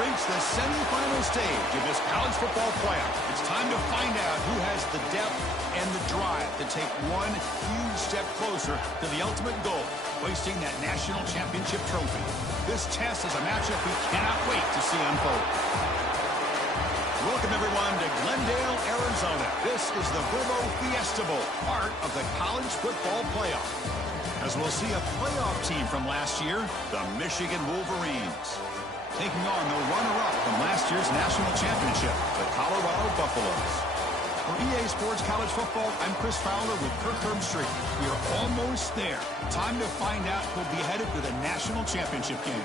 reached the semifinal stage of this college football playoff. It's time to find out who has the depth and the drive to take one huge step closer to the ultimate goal, hoisting that national championship trophy. This test is a matchup we cannot wait to see unfold. Welcome, everyone, to Glendale, Arizona. This is the Fiesta Bowl, part of the college football playoff. As we'll see a playoff team from last year, the Michigan Wolverines, taking on the runner-up from last year's national championship, the Colorado Buffaloes. For EA Sports College Football, I'm Chris Fowler with Kirk Herbstreit. We are almost there. Time to find out who'll be headed to the national championship game.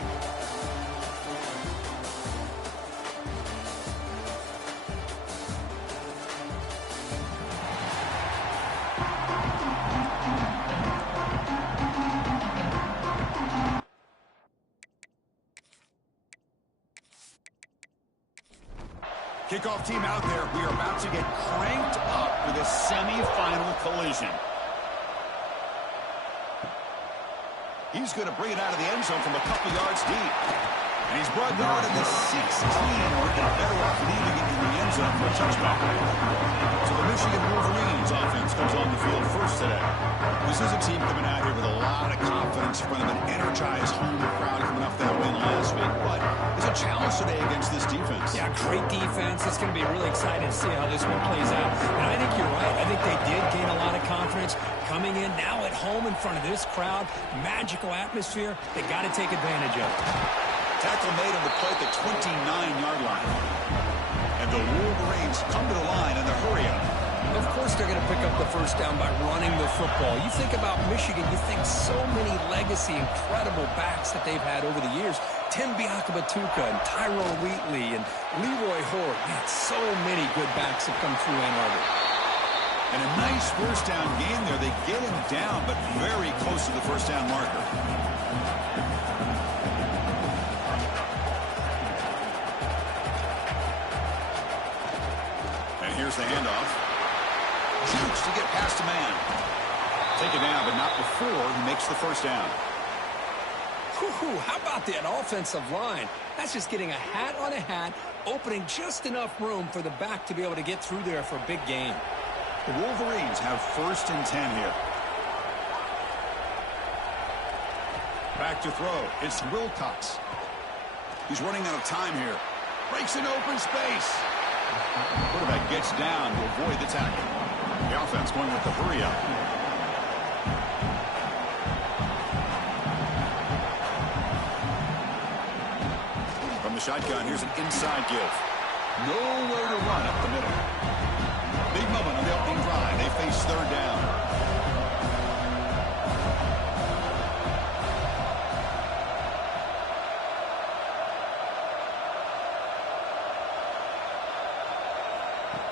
Kickoff team out there. We are about to get cranked up with a semifinal collision. He's going to bring it out of the end zone from a couple yards deep. And he's brought down to the 16. We're better off leaving it in the end zone for a touchback. So the Michigan Wolverines offense comes on the field first today. This is a team coming out here with a lot of confidence in front of an energized home crowd coming off that win last week. But there's a challenge today against this defense. Yeah, great defense. It's going to be really exciting to see how this one plays out. And I think you're right. I think they did gain a lot of confidence coming in now at home in front of this crowd. Magical atmosphere. They got to take advantage of it. Tackle made on the play at the 29-yard line. And the Wolverines come to the line in the hurry-up. Of course they're going to pick up the first down by running the football. You think about Michigan, you think so many legacy, incredible backs that they've had over the years. Tim Biakabatuka and Tyrone Wheatley and Leroy Horde. Man, so many good backs have come through Ann Arbor. And a nice first down game there. They get him down, but very close to the first down marker. And here's the handoff. Shoots to get past a man. Take it down, but not before he makes the first down. How about that offensive line? That's just getting a hat on a hat, opening just enough room for the back to be able to get through there for a big gain. The Wolverines have 1st and 10 here. Back to throw. It's Wilcox. He's running out of time here. Breaks an open space. Quarterback gets down to avoid the tackle. The offense going with the hurry-up. From the shotgun, here's an inside give. Nowhere to run up the middle. Big moment on the opening drive. They face 3rd down.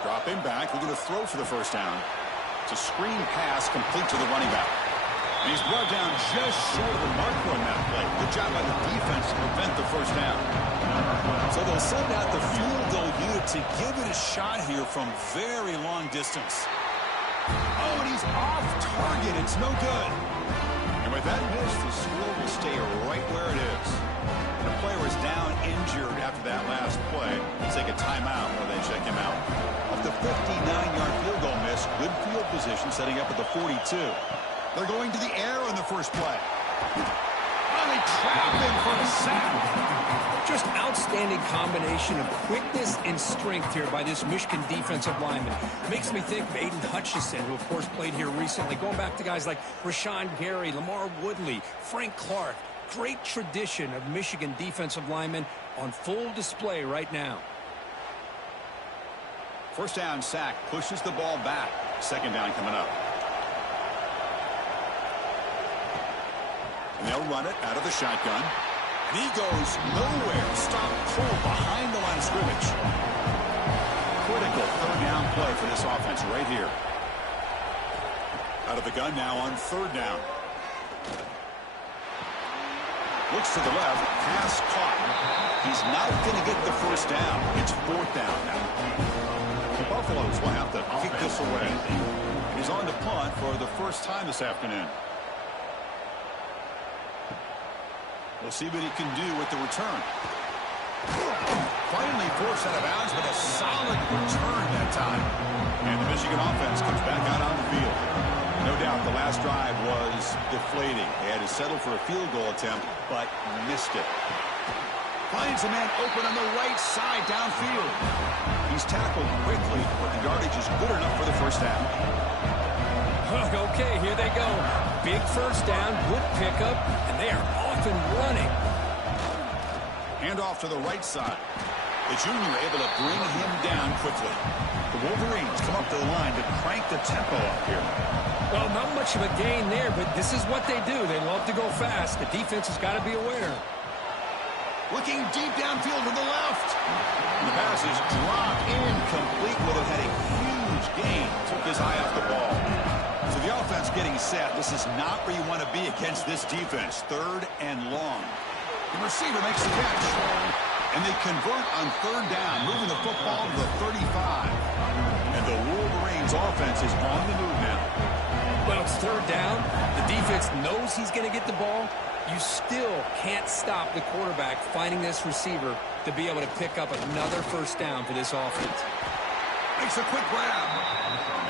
Dropping back, looking to throw for the first down. It's a screen pass complete to the running back. And he's brought down just short of the marker on that play. Good job by the defense to prevent the first down. So they'll send out the field goal unit to give it a shot here from very long distance. Oh, and he's off target. It's no good. And with that miss, the score will stay right where it is. The player is down injured after that last play. Let's take a timeout while they check him out. Off the 59-yard field goal miss, good field position setting up at the 42. They're going to the air on the first play. Oh, they trap him for a sack. Just outstanding combination of quickness and strength here by this Michigan defensive lineman. Makes me think of Aiden Hutchison, who of course played here recently. Going back to guys like Rashawn Gary, Lamar Woodley, Frank Clark. Great tradition of Michigan defensive linemen on full display right now. First down sack, pushes the ball back. 2nd down coming up. And they'll run it out of the shotgun. And he goes nowhere. Stop cold behind the line of scrimmage. Critical 3rd down play for this offense right here. Out of the gun now on 3rd down. Looks to the left. Pass caught. He's not going to get the first down. It's 4th down now. The Buffaloes will have to kick this away. He's on to punt for the first time this afternoon. We'll see what he can do with the return. Finally forced out of bounds, but a solid return that time. And the Michigan offense comes back out on the field. No doubt the last drive was deflating. They had to settle for a field goal attempt, but missed it. Finds a man open on the right side downfield. He's tackled quickly, but the yardage is good enough for the first down. Okay, here they go. Big first down, good pickup, and they are off and running. Hand off to the right side. The junior able to bring him down quickly. The Wolverines come up to the line to crank the tempo up here. Well, not much of a gain there, but this is what they do. They love to go fast. The defense has got to be aware. Looking deep downfield to the left. And the pass is dropped incomplete. Would have had a huge gain. Took his eye off the ball. So the offense getting set. This is not where you want to be against this defense. 3rd and long. The receiver makes the catch. And they convert on 3rd down, moving the football to the 35. And the Wolverines offense is on the move now. Well, it's 3rd down. The defense knows he's going to get the ball. You still can't stop the quarterback finding this receiver to be able to pick up another first down for this offense. Makes a quick grab.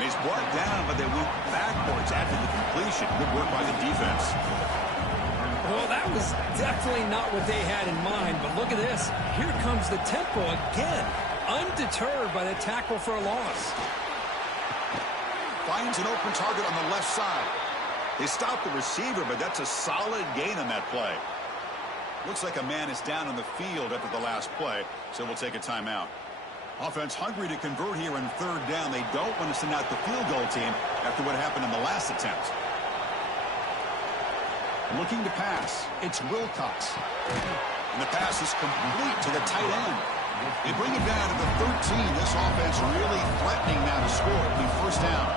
He's brought down, but they went backwards after the completion. Good work by the defense. Well, that was definitely not what they had in mind, but look at this. Here comes the tempo again, undeterred by the tackle for a loss. Finds an open target on the left side. They stop the receiver, but that's a solid gain on that play. Looks like a man is down on the field after the last play, so we'll take a timeout. Offense hungry to convert here in 3rd down. They don't want to send out the field goal team after what happened in the last attempt. Looking to pass. It's Wilcox. And the pass is complete to the tight end. They bring it down to the 13. This offense really threatening now to score. It'll be first down.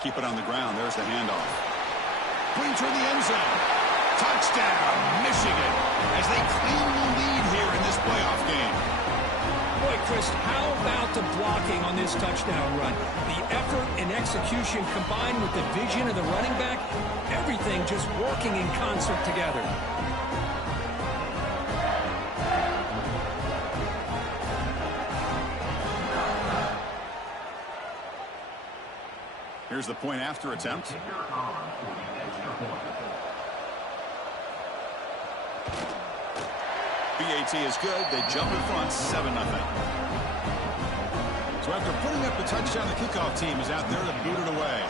Keep it on the ground. There's the handoff. Brings her in the end zone. Touchdown, Michigan, as they claim the lead here in this playoff game. Boy, Chris, how about the blocking on this touchdown run? The effort and execution combined with the vision of the running back, everything just working in concert together. Here's the point after attempt. BAT is good. They jump in front, 7-0. So after putting up the touchdown, the kickoff team is out there to boot it away.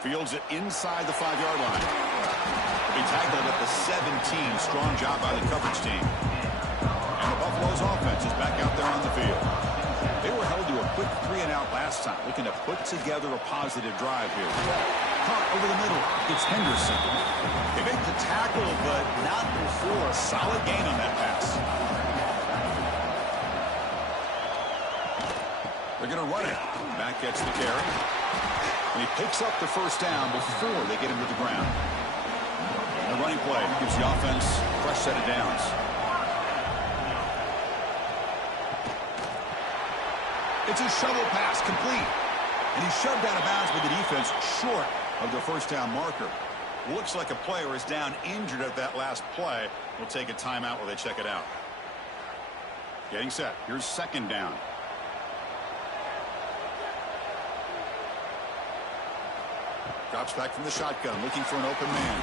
Fields it inside the 5-yard line. He tackled at the 17. Strong job by the coverage team. And the Buffalo's offense is back out there on the field. They were held to a quick 3-and-out last time, looking to put together a positive drive here. Caught over the middle. It's Henderson. They make the tackle, but not before a solid gain on that pass. They're going to run it. Back gets the carry. And he picks up the first down before they get him to the ground. The running play gives the offense a fresh set of downs. It's a shovel pass, complete. And he's shoved out of bounds with the defense short of the first down marker. Looks like a player is down injured at that last play. We'll take a timeout while they check it out. Getting set. Here's 2nd down. Drops back from the shotgun, looking for an open man.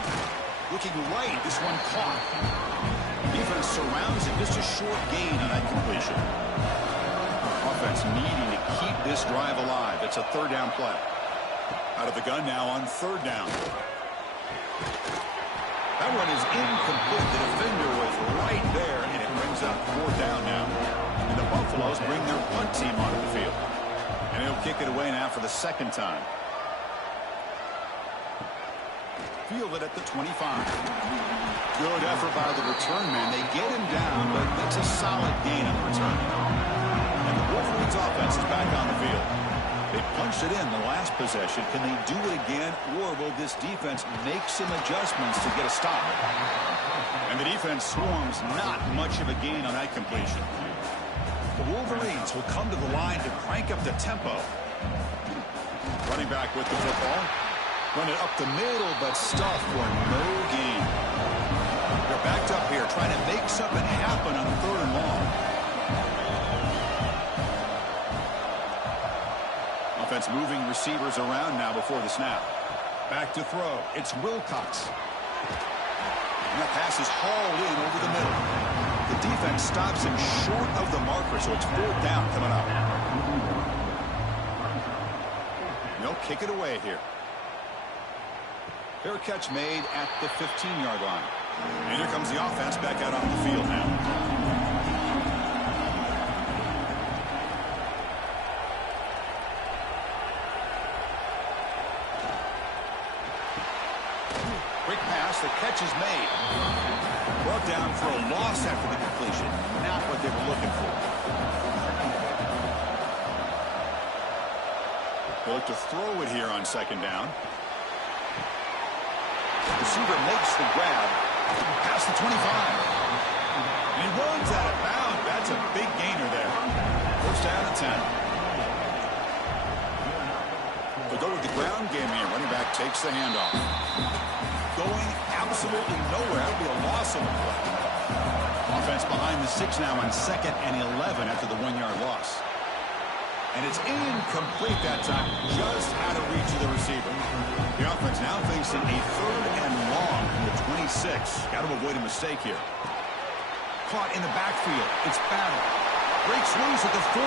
Looking right, this one caught. Defense surrounds it, just a short gain on that completion. Offense needing to keep this drive alive. It's a 3rd down play. Out of the gun now on 3rd down. That one is incomplete. The defender was right there, and it brings up 4th down now. And the Buffaloes bring their punt team onto the field. And he'll kick it away now for the 2nd time. Fielded at the 25. Good effort by the return man. They get him down, but that's a solid gain on the return. And the Wolverines offense is back on the field. They punched it in the last possession. Can they do it again, or will this defense make some adjustments to get a stop? And the defense swarms, not much of a gain on that completion. The Wolverines will come to the line to crank up the tempo. Running back with the football. Run it up the middle, but stuffed for no gain. They're backed up here, trying to make something happen on 3rd and long. Offense moving receivers around now before the snap. Back to throw. It's Wilcox. And that pass is hauled in over the middle. The defense stops him short of the marker, so it's 4th down coming up. They'll kick it away here. Fair catch made at the 15-yard line. And here comes the offense back out on the field now. Quick pass, the catch is made. Brought down for a loss after the completion. Not what they were looking for. They look to throw it here on 2nd down. Receiver makes the grab. Past the 25. And he runs out of bounds. That's a big gainer there. 1st down and 10. They go with the ground game here. Running back takes the handoff. Going absolutely nowhere. That would be a loss on the play. Offense behind the 6 now on 2nd and 11 after the 1-yard loss. And it's incomplete that time. Just out of reach of the receiver. The offense now facing a 3rd and long from the 26. Got to avoid a mistake here. Caught in the backfield. It's battle. Breaks loose at the 40.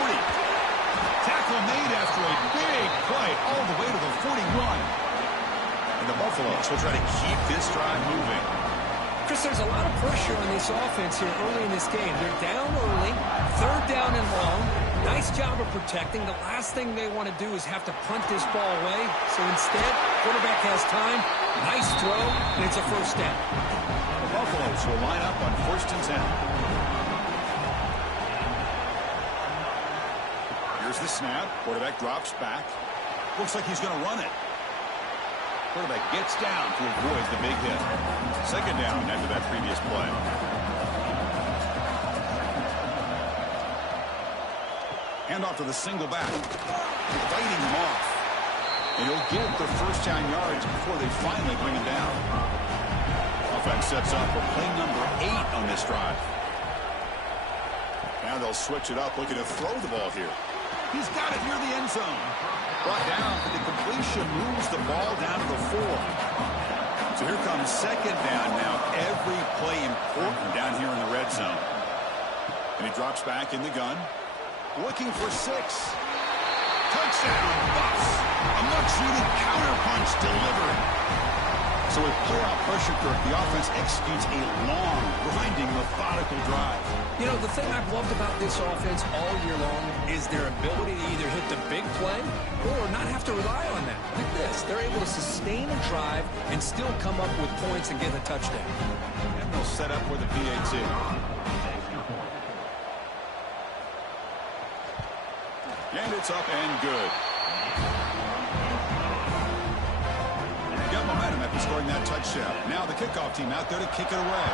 Tackle made after a big play all the way to the 41. And the Buffaloes will try to keep this drive moving. Chris, there's a lot of pressure on this offense here early in this game. They're down early, 3rd down and long. Nice job of protecting. The last thing they want to do is have to punt this ball away. So instead, quarterback has time. Nice throw, and it's a 1st down. The Buffaloes will line up on 1st and 10. Here's the snap. Quarterback drops back. Looks like he's going to run it. Quarterback gets down to avoid the big hit. 2nd down after that previous play. Hand off to the single back. Fighting him off. And he'll get the 1st down yards before they finally bring him down. Offense sets up for play number 8 on this drive. Now they'll switch it up, looking to throw the ball here. He's got it near the end zone. Brought down for the completion, moves the ball down to the 4. So here comes 2nd down now. Every play important down here in the red zone. And he drops back in the gun. Looking for 6. Touchdown, Buffs. A much-needed counterpunch delivered. So with playoff pressure, Kirk, the offense executes a long, grinding, methodical drive. You know, the thing I've loved about this offense all year long is their ability to either hit the big play or not have to rely on that. Look at this. They're able to sustain a drive and still come up with points and get a touchdown. And they'll set up with a PAT. And it's up and good. Got momentum after scoring that touchdown. Now the kickoff team out there to kick it away.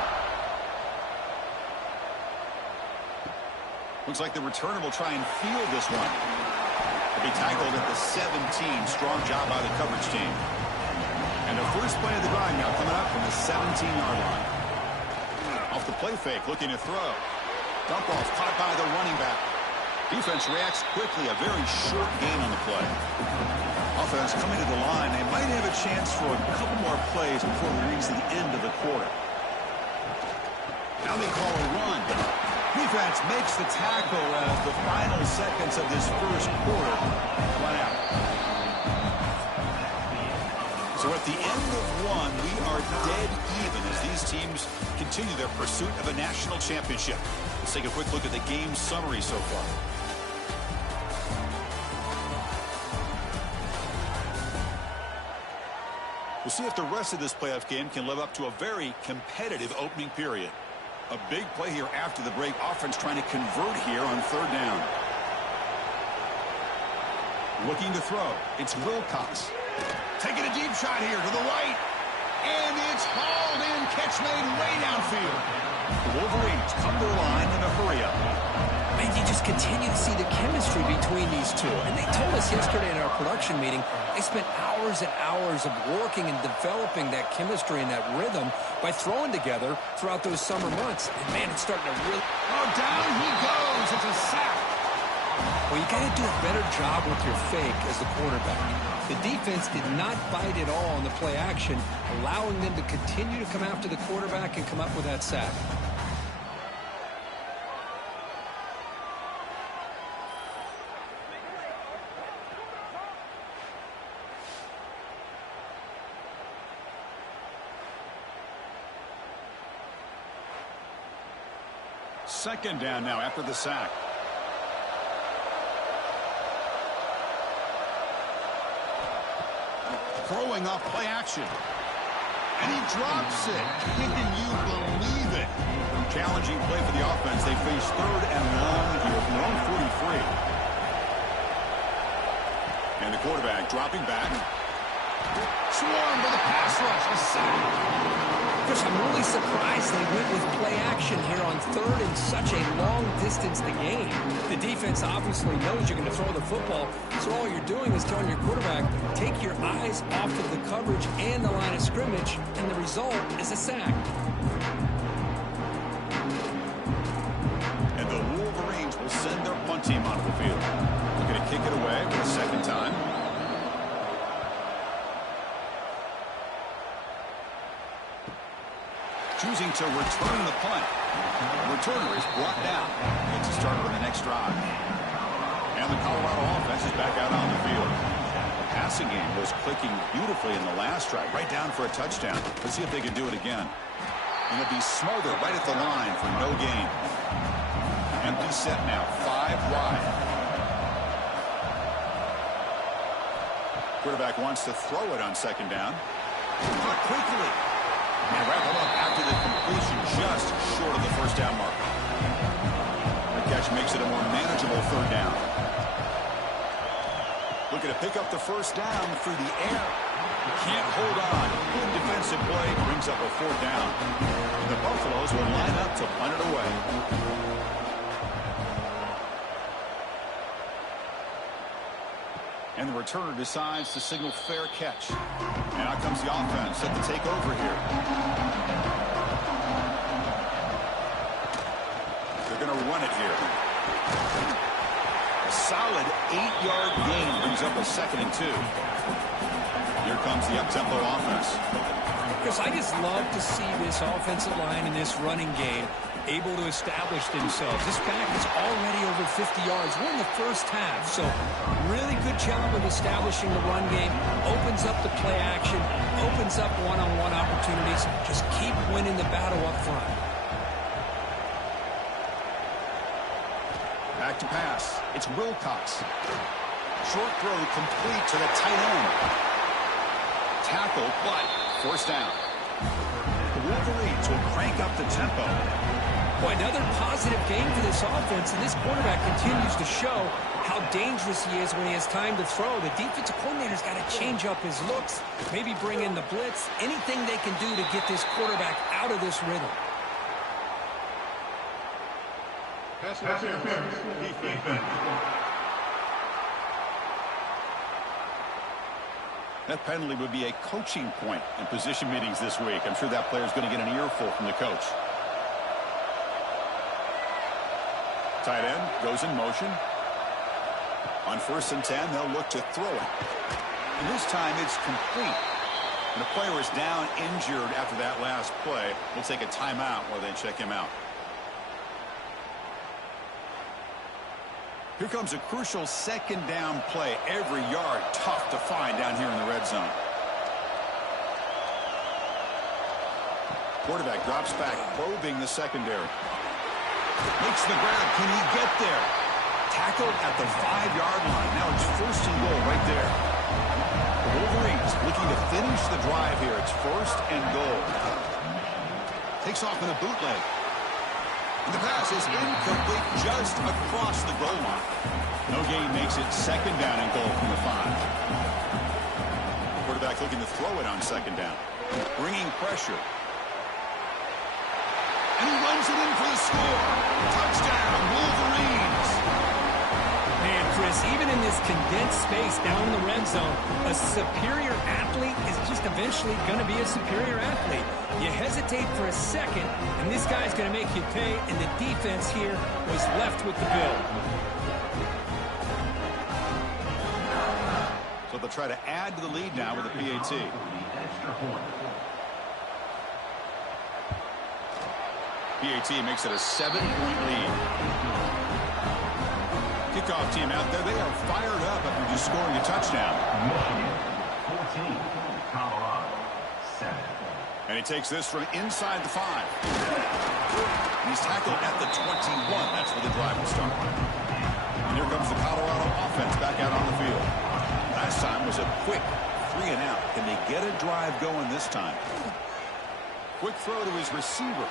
Looks like the returner will try and field this one. He'll be tackled at the 17. Strong job by the coverage team. And the first play of the drive now coming up from the 17-yard line. Off the play fake, looking to throw. Dump off, caught by the running back. Defense reacts quickly, a very short gain on the play. Offense coming to the line. They might have a chance for a couple more plays before we reach the end of the quarter. Now they call a run. Defense makes the tackle as the final seconds of this first quarter run out. So at the end of one, we are dead even as these teams continue their pursuit of a national championship. Let's take a quick look at the game summary so far. We'll see if the rest of this playoff game can live up to a very competitive opening period. A big play here after the break. Offense trying to convert here on 3rd down. Looking to throw. It's Wilcox. Taking a deep shot here to the right. And it's hauled in. Catch made way downfield. The Wolverines come to the line in a hurry-up. And you just continue to see the chemistry between these two. And they told us yesterday in our production meeting, they spent hours and hours of working and developing that chemistry and that rhythm by throwing together throughout those summer months. And, man, it's starting to really... Oh, down he goes. It's a sack. Well, you got to do a better job with your fake as the quarterback. The defense did not bite at all in the play action, allowing them to continue to come after the quarterback and come up with that sack. Second down now after the sack. Throwing off play action. And he drops it. Can you believe it? Challenging play for the offense. They face third and long here from their own 43. And the quarterback dropping back. Swarmed by the pass rush. A sack. Chris, I'm really surprised they went with play action here on third and such a long distance to gain. The defense obviously knows you're going to throw the football, so all you're doing is telling your quarterback, take your eyes off of the coverage and the line of scrimmage, and the result is a sack. And the Wolverines will send their punt team onto the field. Looking to kick it away for the second time. Choosing to return the punt. The returner is brought down. Gets a starter on the next drive. And the Colorado offense is back out on the field. The passing game was clicking beautifully in the last drive, right down for a touchdown. Let's see if they can do it again. And it'll be smothered right at the line for no gain. Empty set now, 5 wide. Quarterback wants to throw it on second down. Caught quickly. And wrap him up after the completion, just short of the first down marker. The catch makes it a more manageable third down. Looking to pick up the first down through the air. Can't hold on. Good defensive play brings up a fourth down. And the Buffaloes will line up to punt it away. And the returner decides to signal fair catch. And out comes the offense set to take over here. They're going to run it here. A solid 8-yard gain brings up a 2nd and 2. Here comes the up-tempo offense. Chris, I just love to see this offensive line in this running game able to establish themselves. This pack is already over 50 yards. We're in the first half, so really good job of establishing the run game. Opens up the play action, opens up one-on-one opportunities. Just keep winning the battle up front. Back to pass. It's Wilcox. Short throw complete to the tight end. Tackle, but first down. The Wolverines will crank up the tempo. Boy, another positive game for this offense, and this quarterback continues to show how dangerous he is when he has time to throw. The defensive coordinator's got to change up his looks, maybe bring in the blitz, anything they can do to get this quarterback out of this rhythm. That penalty would be a coaching point in position meetings this week. I'm sure that player's going to get an earful from the coach. Tight end goes in motion. On 1st and 10, they'll look to throw it. And this time it's complete. And the player is down injured after that last play. We'll take a timeout while they check him out. Here comes a crucial 2nd down play. Every yard tough to find down here in the red zone. Quarterback drops back, probing the secondary. Makes the grab. Can he get there? Tackled at the 5-yard line. Now it's 1st and goal right there. The Wolverines looking to finish the drive here. It's 1st and goal. Takes off in a bootleg. And the pass is incomplete just across the goal line. No gain makes it 2nd down and goal from the 5. Quarterback looking to throw it on 2nd down. Bringing pressure. And He runs it in for the score. Touchdown, Wolverines. Man, Chris, even in this condensed space down in the red zone, a superior athlete is just eventually going to be a superior athlete. You hesitate for a second, and this guy's going to make you pay, and the defense here was left with the bill. So they'll try to add to the lead now with a PAT. PAT makes it a 7-point lead. Kickoff team out there. They are fired up after just scoring a touchdown. Michigan 14, Colorado 7. And he takes this from inside the 5. He's tackled at the 21. That's where the drive will start. And here comes the Colorado offense back out on the field. Last time was a quick 3 and out. Can they get a drive going this time? Quick throw to his receiver.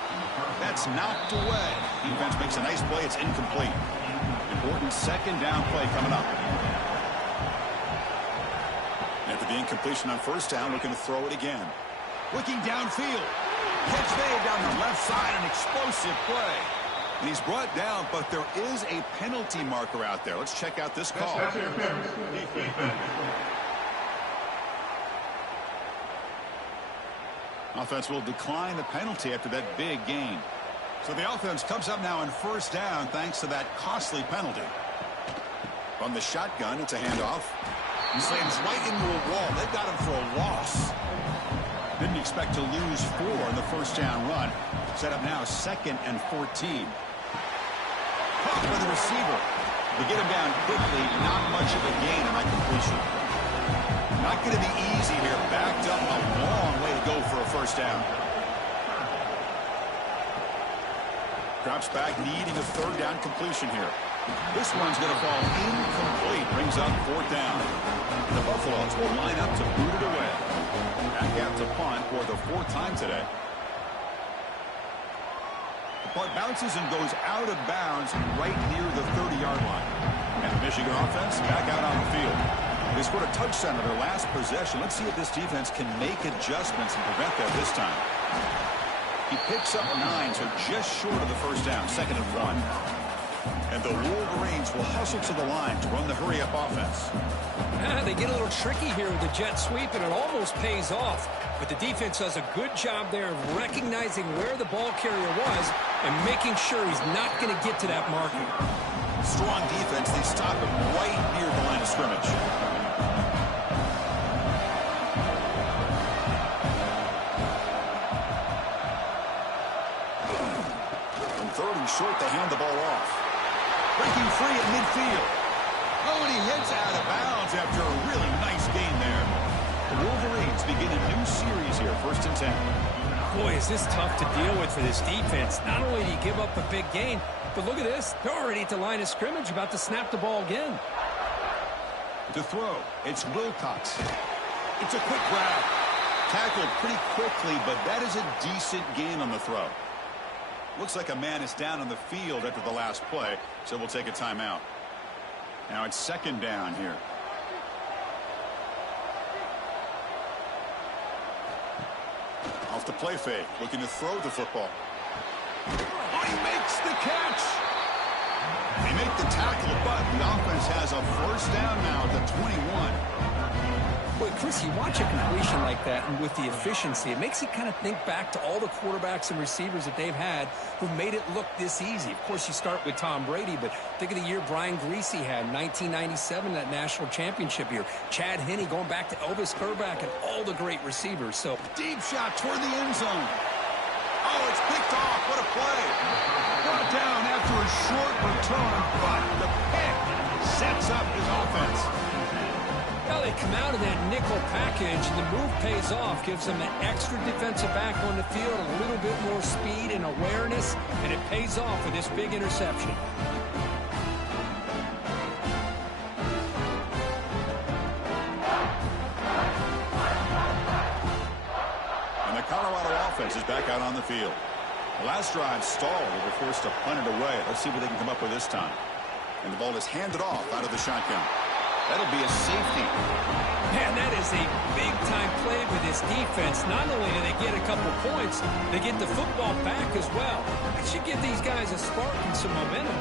That's knocked away. Defense makes a nice play. It's incomplete. Important second down play coming up. After the incompletion on first down, looking to throw it again. Looking downfield. Catch made down the left side. An explosive play. And he's brought down, but there is a penalty marker out there. Let's check out this call. Offense will decline the penalty after that big gain. So the offense comes up now on first down thanks to that costly penalty. From the shotgun, it's a handoff. He slams right into a wall. They've got him for a loss. Didn't expect to lose 4 in the first down run. Set up now 2nd and 14. Caught by the receiver. To get him down quickly, not much of a gain on that completion. Not going to be easy here. Backed up a long way to go for a first down. Drops back, needing a 3rd down completion here. This one's going to fall incomplete. Brings up 4th down. The Buffaloes will line up to boot it away. Back out to punt for the 4th time today. The punt bounces and goes out of bounds right near the 30-yard line. And the Michigan offense back out on the field. They scored a touchdown on their last possession. Let's see if this defense can make adjustments and prevent that this time. He picks up 9, so just short of the first down, 2nd and 1. And the Wolverines will hustle to the line to run the hurry-up offense. They get a little tricky here with the jet sweep, and it almost pays off. But the defense does a good job there of recognizing where the ball carrier was and making sure he's not going to get to that marker. Strong defense. They stop him right near the line of scrimmage. From 3rd and short, they hand the ball off. Breaking free at midfield. Oh, and he hits out of bounds after a really nice gain there. The Wolverines begin a new series here, 1st and 10. Boy, is this tough to deal with for this defense. Not only do you give up a big gain, but look at this. They're already at the line of scrimmage, about to snap the ball again. To throw, it's Wilcox. It's a quick grab. Tackled pretty quickly, but that is a decent gain on the throw. Looks like a man is down on the field after the last play, so we'll take a timeout. Now it's 2nd down here. Off the play fake, looking to throw the football. Oh, he makes the catch. They make the tackle, but the offense has a first down now at the 21. Boy, Chris, you watch a completion like that, and with the efficiency, it makes you kind of think back to all the quarterbacks and receivers that they've had who made it look this easy. Of course, you start with Tom Brady, but think of the year Brian Griese had in 1997, that national championship year. Chad Henne going back to Elvis Kerback and all the great receivers. So deep shot toward the end zone. Oh, it's picked off. What a play. Brought down after a short return, but the pick sets up his offense. Well, they come out of that nickel package, and the move pays off, gives them an extra defensive back on the field, a little bit more speed and awareness, and it pays off with this big interception. And the Colorado offense is back out on the field. The last drive stalled. They were forced to punt it away. Let's see what they can come up with this time. And the ball is handed off out of the shotgun. That'll be a safety. Man, that is a big-time play with this defense. Not only do they get a couple points, they get the football back as well. That should give these guys a spark and some momentum.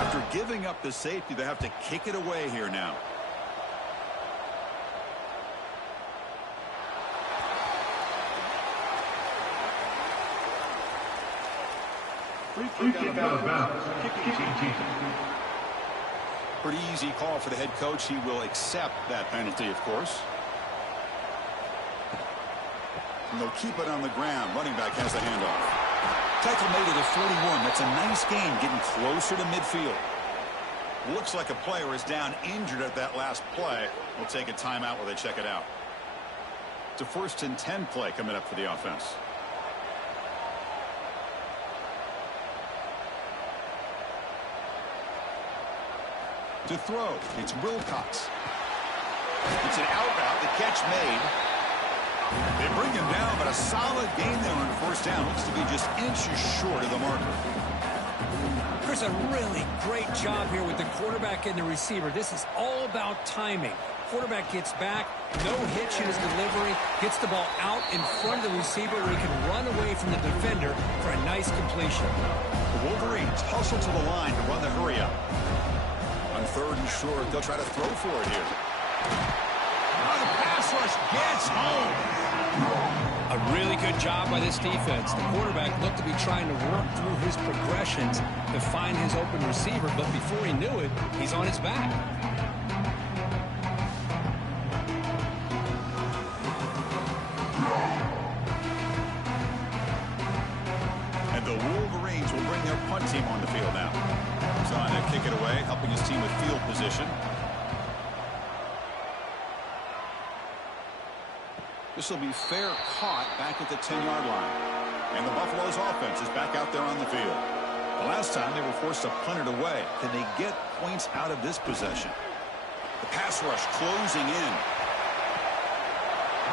After giving up the safety, they have to kick it away here now. Free kick out of bounds. Kicking team. Pretty easy call for the head coach. He will accept that penalty, of course. And they'll keep it on the ground. Running back has the handoff. Tackle made at the 41. That's a nice gain, getting closer to midfield. Looks like a player is down injured at that last play. We'll take a timeout while they check it out. It's a 1st and 10 play coming up for the offense. To throw, it's Wilcox. It's an out route, the catch made. They bring him down, but a solid gain there on 1st down. Looks to be just inches short of the marker. There's a really great job here with the quarterback and the receiver. This is all about timing. Quarterback gets back, no hitch in his delivery, gets the ball out in front of the receiver where he can run away from the defender for a nice completion. The Wolverines hustle to the line to run the hurry up. On 3rd and short, they'll try to throw for it here. Oh, the pass rush gets home. A really good job by this defense. The quarterback looked to be trying to work through his progressions to find his open receiver, but before he knew it, he's on his back. And the Wolverines will bring their punt team on the field now. Trying to kick it away, helping his team with field position. This will be fair caught back at the 10-yard line. And the Buffalo's offense is back out there on the field. The last time they were forced to punt it away. Can they get points out of this possession? The pass rush closing in.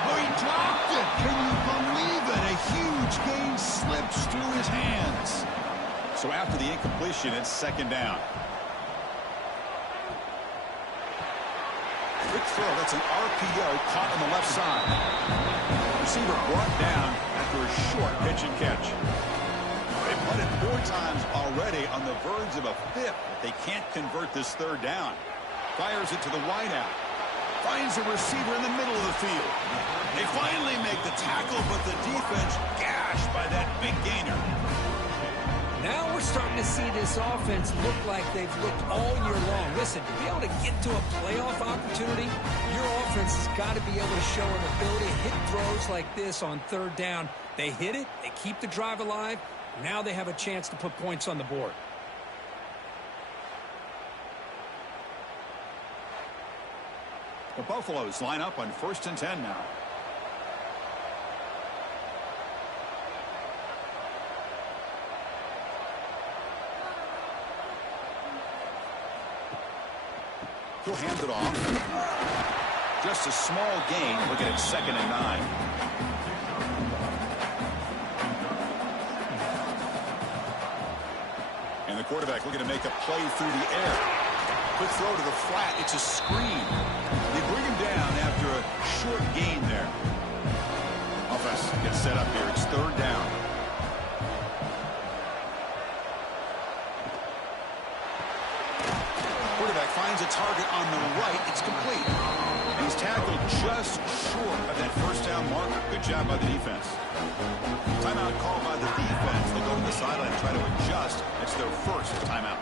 Oh, he dropped it! Can you believe it? A huge gain slips through his hands. So after the incompletion, it's 2nd down. Quick throw. That's an RPO caught on the left side. Receiver brought down after a short pitch and catch. They punted 4 times already, on the verge of a 5th. But they can't convert this 3rd down. Fires it to the wideout. Finds a receiver in the middle of the field. They finally make the tackle, but the defense gashed by that big gainer. Now we're starting to see this offense look like they've looked all year long. Listen, to be able to get to a playoff opportunity, your offense has got to be able to show an ability to hit throws like this on 3rd down. They hit it, they keep the drive alive. Now they have a chance to put points on the board. The Buffaloes line up on 1st and 10 now. He'll hand it off. Just a small gain. Look at it, 2nd and 9. And the quarterback looking to make a play through the air. Quick throw to the flat. It's a screen. They bring him down after a short gain there. Offense gets set up here. It's 3rd down. Quarterback finds a target on the right. It's complete. And he's tackled just short of that 1st down marker. Good job by the defense. Timeout called by the defense. They'll go to the sideline and try to adjust. It's their 1st timeout.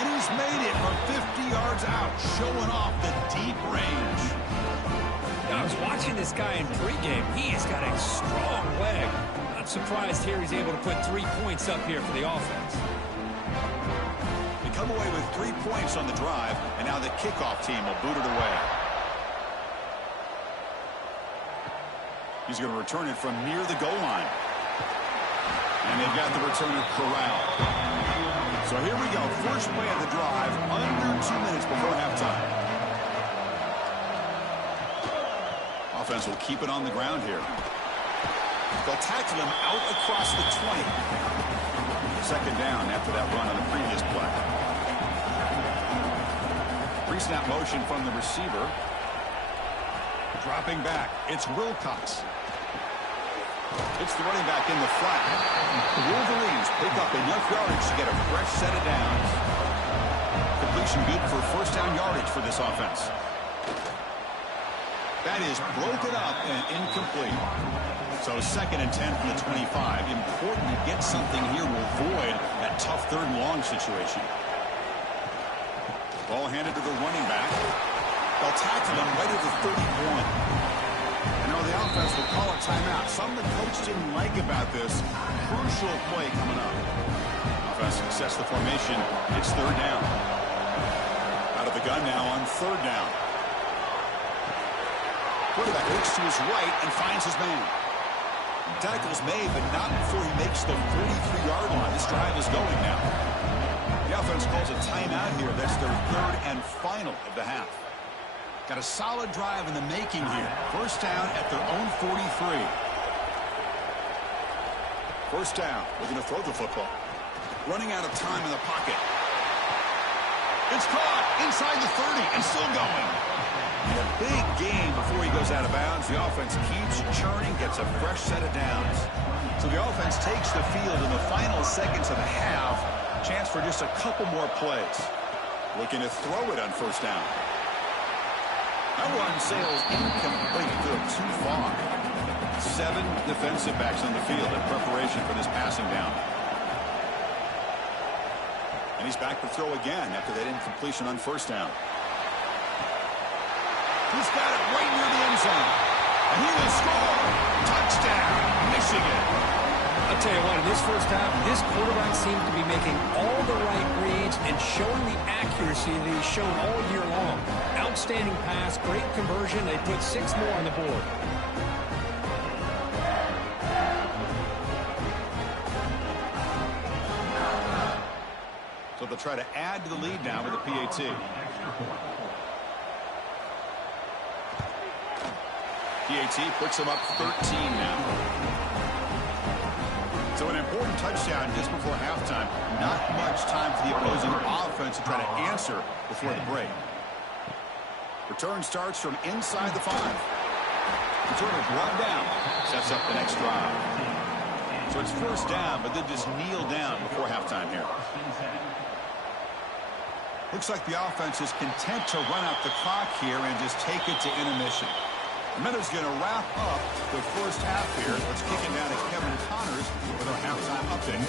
And he's made it from 50 yards out, showing off the deep range. Now, I was watching this guy in pregame. He has got a strong leg. Not surprised here he's able to put 3 points up here for the offense. Come away with 3 points on the drive, and now the kickoff team will boot it away. He's going to return it from near the goal line. And they've got the returner corralled. So here we go. First play of the drive, under 2 minutes before halftime. offense will keep it on the ground here. They'll tackle him out across the 20. Second down after that run on the previous play. Pre-snap motion from the receiver. Dropping back. It's Wilcox. It's the running back in the flat. The Wolverines pick up enough yardage to get a fresh set of downs. Completion good for first down yardage for this offense. That is broken up and incomplete. So second and 10 from the 25. Important to get something here to avoid that tough third and long situation. Ball handed to the running back. They'll tackle him right at the 31. You know, the offense will call a timeout. Something the coach didn't like about this. Crucial play coming up. Offense success the formation. It's third down. Out of the gun now on third down. Quarterback looks to his right and finds his man. Tackle's made, but not before he makes the 43-yard line. This drive is going now. The offense calls a timeout here. That's their third and final of the half. Got a solid drive in the making here. First down at their own 43. First down. Looking to throw the football. Running out of time in the pocket. It's caught inside the 30 and still going. And a big gain before he goes out of bounds. The offense keeps churning, gets a fresh set of downs. So the offense takes the field in the final seconds of the half. Chance for just a couple more plays. Looking to throw it on first down. That run sails incomplete. They're too far. 7 defensive backs on the field in preparation for this passing down. And he's back to throw again after that incompletion on first down. He's got it right near the end zone. And he will score. Touchdown, Michigan. I'll tell you what, in this first half, this quarterback seems to be making all the right reads and showing the accuracy that he's shown all year long. Outstanding pass, great conversion. They put 6 more on the board. So they'll try to add to the lead now with a PAT. PAT puts them up 13 now. So an important touchdown just before halftime. Not much time for the opposing offense to try to answer before the break. Return starts from inside the 5. Returner brought down. Sets up the next drive. So it's first down, but then just kneel down before halftime here. Looks like the offense is content to run out the clock here and just take it to intermission. The Meadows going to wrap up the first half here. Let's kick it down to Kevin Connors with our halftime update.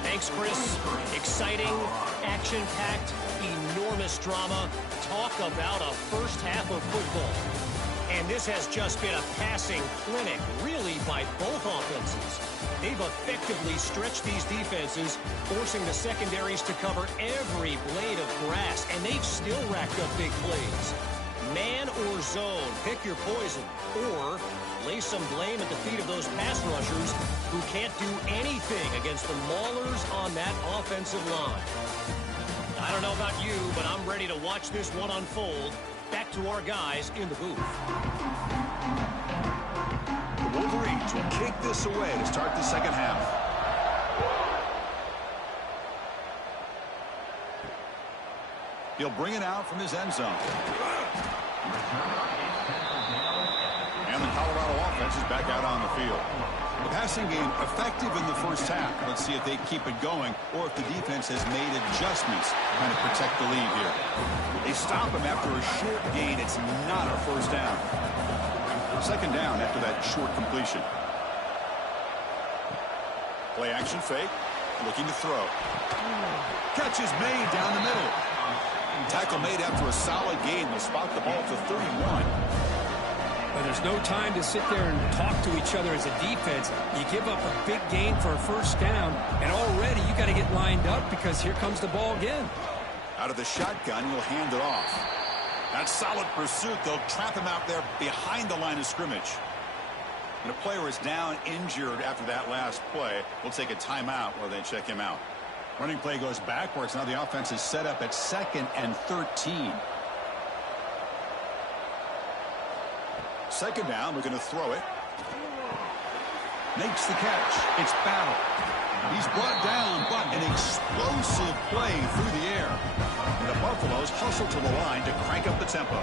Thanks, Chris. Exciting, action-packed, enormous drama. Talk about a first half of football. And this has just been a passing clinic, really, by both offenses. They've effectively stretched these defenses, forcing the secondaries to cover every blade of grass, and they've still racked up big plays. Man or zone, pick your poison, or lay some blame at the feet of those pass rushers who can't do anything against the maulers on that offensive line. I don't know about you, but I'm ready to watch this one unfold. Back to our guys in the booth. The Wolverines will kick this away to start the second half. He'll bring it out from his end zone. And the Colorado offense is back out on the field. The passing game effective in the first half. Let's see if they keep it going or if the defense has made adjustments trying to protect the lead here. They stop him after a short gain. It's not a first down. Second down after that short completion. Play action fake. Looking to throw. Catch is made down the middle. Tackle made after a solid gain. They'll spot the ball to 31. But there's no time to sit there and talk to each other as a defense. You give up a big gain for a first down, and already you got to get lined up because here comes the ball again. Out of the shotgun, he'll hand it off. That solid pursuit. They'll trap him out there behind the line of scrimmage. And a player is down injured after that last play. We'll take a timeout while they check him out. Running play goes backwards. Now the offense is set up at 2nd and 13. Second down, looking to throw it. Makes the catch. It's Battle. He's brought down, but an explosive play through the air. And the Buffaloes hustle to the line to crank up the tempo.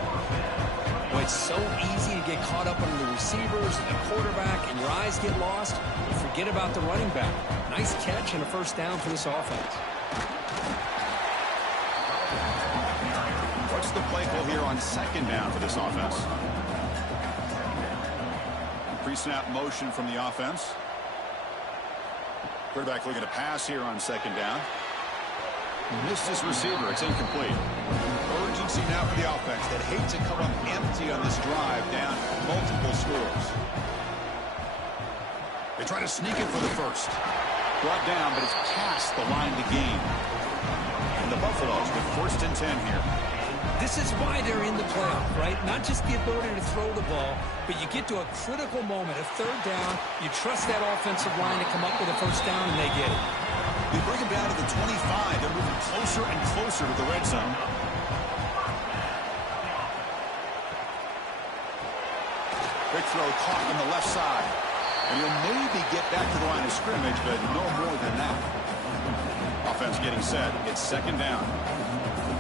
Well, it's so easy to get caught up under the receivers and the quarterback, and your eyes get lost. You forget about the running back. Nice catch and a first down for this offense. What's the play call here on second down for this offense? Pre-snap motion from the offense. Quarterback looking to pass here on second down. Missed his receiver. It's incomplete. Urgency now for the offense that hate to come up empty on this drive, down multiple scores. They try to sneak it for the first. Brought down, but it's past the line to gain. And the Buffaloes with 1st and 10 here. This is why they're in the playoff, right? Not just the ability to throw the ball, but you get to a critical moment, a third down. You trust that offensive line to come up with a first down, and they get it. They bring him down to the 25. They're moving closer and closer to the red zone. Quick throw caught on the left side. And he'll maybe get back to the line of scrimmage, but no more than that. Offense getting set. It's second down.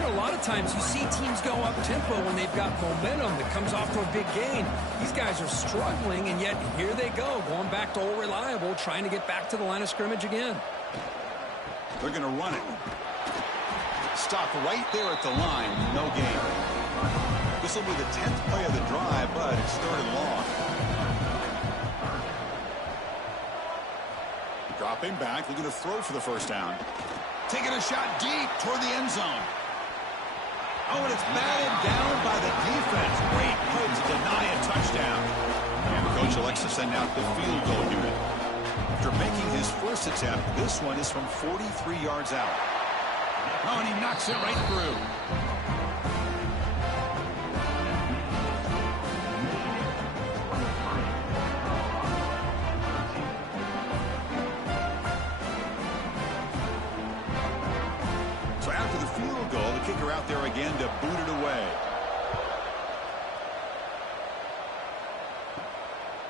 A lot of times you see teams go up tempo when they've got momentum that comes off to a big gain. These guys are struggling, and yet here they go, going back to old reliable, trying to get back to the line of scrimmage again. They're going to run it. Stop right there at the line. No gain. This will be the 10th play of the drive, but it's 3rd and long. Dropping back, looking to throw for the first down. Taking a shot deep toward the end zone. Oh, and it's batted down by the defense. Great play to deny a touchdown. And the coach elects to send out the field goal unit. After making his first attempt, this one is from 43 yards out. Oh, and he knocks it right through. So after the field goal, the kicker out there again to boot it away.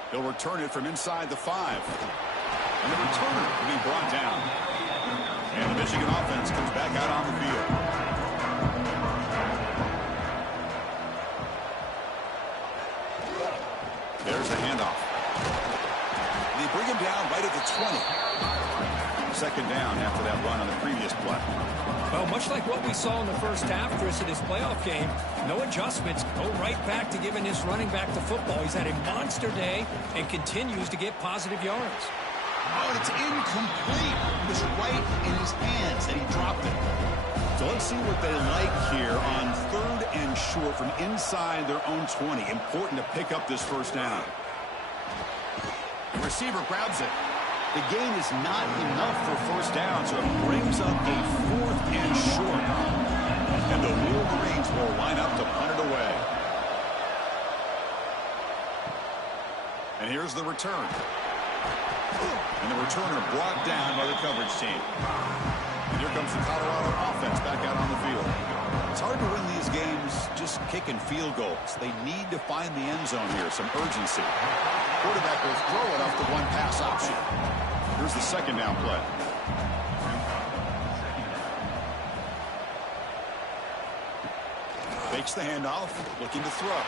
He'll return it from inside the 5. And the returner will be brought down. And the Michigan offense comes back out on the field. There's the handoff. They bring him down right at the 20. Second down after that run on the previous play. Well, much like what we saw in the first half, Chris, of this playoff game, no adjustments. Go right back to giving this running back the football. He's had a monster day and continues to get positive yards. Oh, and it's incomplete. It was right in his hands, and he dropped it. So let's see what they like here on 3rd and short from inside their own 20. Important to pick up this first down. The receiver grabs it. The gain is not enough for first down, so it brings up a 4th and short. And the Wolverines will line up to punt it away. And here's the return. And the returner brought down by the coverage team. And here comes the Colorado offense back out on the field. It's hard to win these games just kicking field goals. They need to find the end zone here, some urgency. Quarterback will throw it off the one-pass option. Here's the second down play. Fakes the handoff, looking to throw.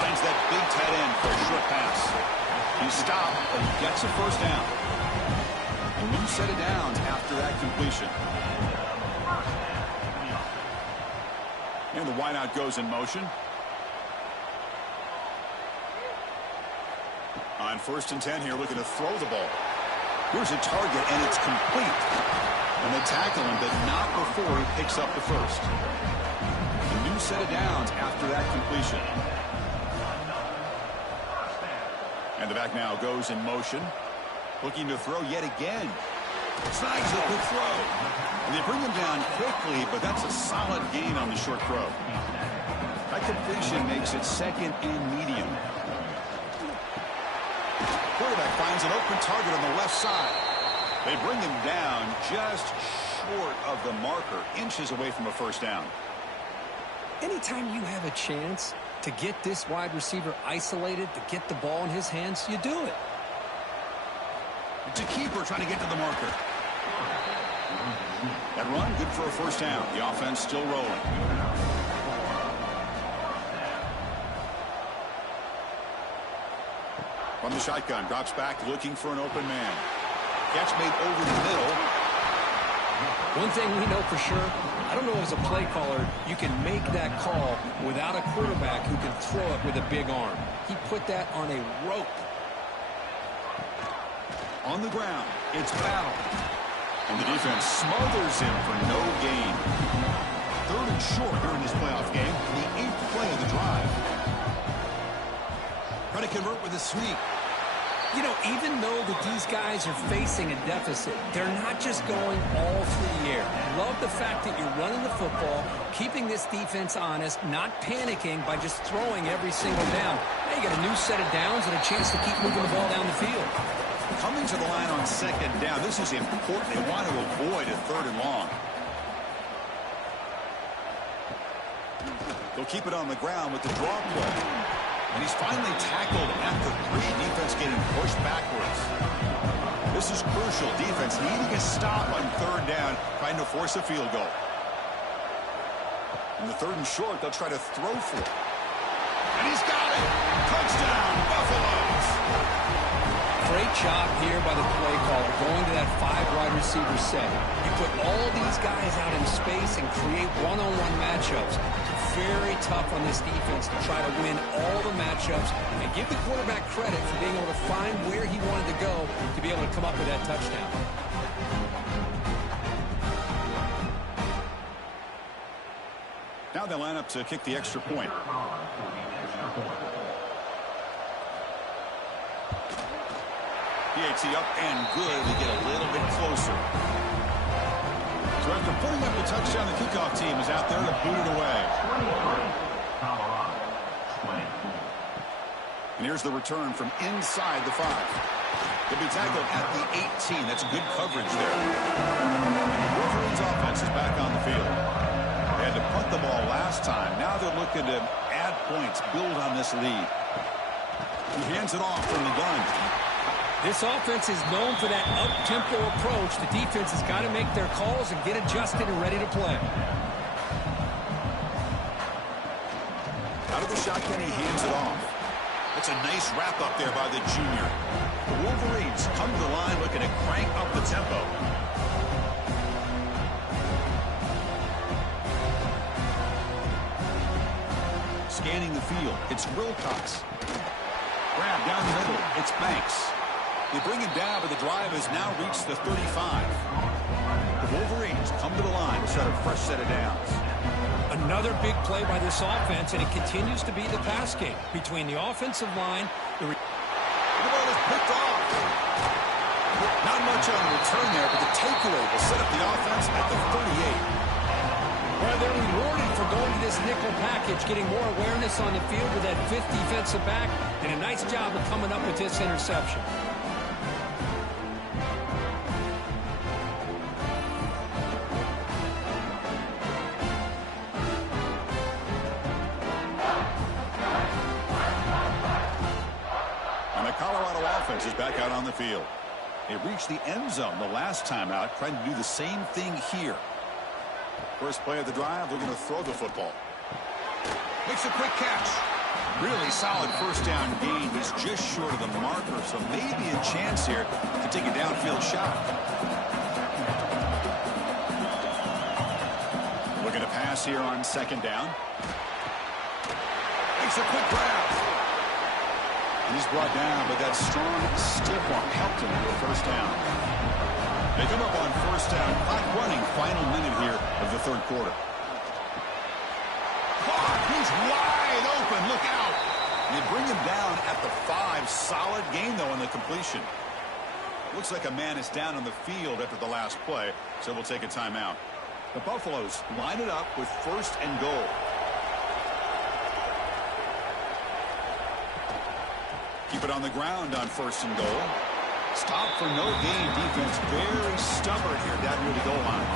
Finds that big tight end for a short pass. He stopped, but he gets a first down. A new set of downs after that completion. And the wideout goes in motion. On 1st and 10 here, looking to throw the ball. Here's a target, and it's complete. And they tackle him, but not before he picks up the first. A new set of downs after that completion. And the back now goes in motion. Looking to throw yet again. Snags a good throw. And they bring him down quickly, but that's a solid gain on the short throw. That completion makes it 2nd and medium. Quarterback finds an open target on the left side. They bring him down just short of the marker, inches away from a first down. Anytime you have a chance To get this wide receiver isolated, to get the ball in his hands, you do it. It's a keeper trying to get to the marker. That run, good for a first down. The offense still rolling. From the shotgun, drops back looking for an open man. Catch made over the middle. One thing we know for sure, I don't know as a play caller, you can make that call without a quarterback who can throw it with a big arm. He put that on a rope. On the ground, it's battle. And the defense smothers him for no gain. 3rd and short here in this playoff game. The 8th play of the drive. Try to convert with a sneak. You know, even though that these guys are facing a deficit, they're not just going all through the air. Love the fact that you're running the football, keeping this defense honest, not panicking by just throwing every single down. Now you got a new set of downs and a chance to keep moving the ball down the field. Coming to the line on 2nd down. This is important. They want to avoid a 3rd and long. They'll keep it on the ground with the draw play. And he's finally tackled at the 3. Defense getting pushed backwards. This is crucial. Defense needing a stop on 3rd down, trying to force a field goal. In the 3rd and short, they'll try to throw for it. And he's got it. Touchdown, Buffaloes. Great job here by the play caller going to that 5 wide receiver set. You put all these guys out in space and create one-on-one matchups. Very tough on this defense to try to win all the matchups and give the quarterback credit for being able to find where he wanted to go to be able to come up with that touchdown. Now they line up to kick the extra point. PAT up and good. We get a little bit closer. So after putting up a touchdown, the kickoff team is out there to boot it away. And here's the return from inside the 5. They'll be tackled at the 18. That's good coverage there. Wolverines offense is back on the field. They had to punt the ball last time. Now they're looking to add points, build on this lead. He hands it off from the gun. This offense is known for that up-tempo approach. The defense has got to make their calls and get adjusted and ready to play. Out of the shotgun, he hands it off. That's a nice wrap-up there by the junior. The Wolverines come to the line looking to crank up the tempo. Scanning the field, it's Wilcox. Grab down the middle, it's Banks. They bring him down, but the drive has now reached the 35. The Wolverines come to the line to set a fresh set of downs. Another big play by this offense, and it continues to be the pass game between the offensive line. The ball is picked off. Not much on return there, but the takeaway will set up the offense at the 38. Well, they're rewarded for going to this nickel package, getting more awareness on the field with that 5th defensive back, and a nice job of coming up with this interception. Is back out on the field. They reached the end zone the last time out, trying to do the same thing here. First play of the drive, they're going to throw the football. Makes a quick catch. Really solid first down gain. He's just short of the marker, so maybe a chance here to take a downfield shot. Looking to pass here on 2nd down. Makes a quick grab. He's brought down, but that strong, stiff arm helped him with the first down. They come up on 1st down. Clock running, final minute here of the 3rd quarter. Clock, he's wide open. Look out. And they bring him down at the 5. Solid gain, though, on the completion. Looks like a man is down on the field after the last play, so we'll take a timeout. The Buffaloes line it up with 1st and goal. Keep it on the ground on 1st and goal. Stop for no gain. Defense very stubborn here down near the goal line.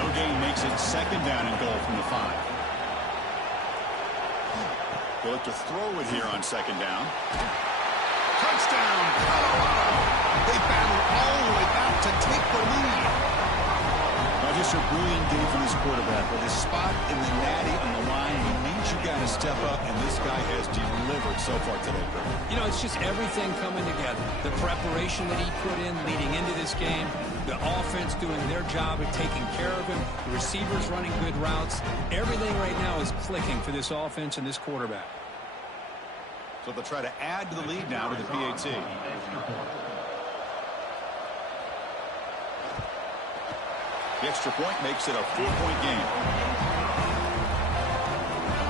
No gain makes it 2nd down and goal from the 5. He'll look to throw it here on second down. Touchdown, Colorado! They battle all the way back to take the lead. Now, just a brilliant game from this quarterback. With his spot in the natty on the line, he needs you guys to step up, and this guy has delivered so far today. You know, it's just everything coming together. The preparation that he put in leading into this game, the offense doing their job of taking care of him, the receivers running good routes. Everything right now is clicking for this offense and this quarterback. So they'll try to add to the lead now with the PAT. The extra point makes it a 4-point game.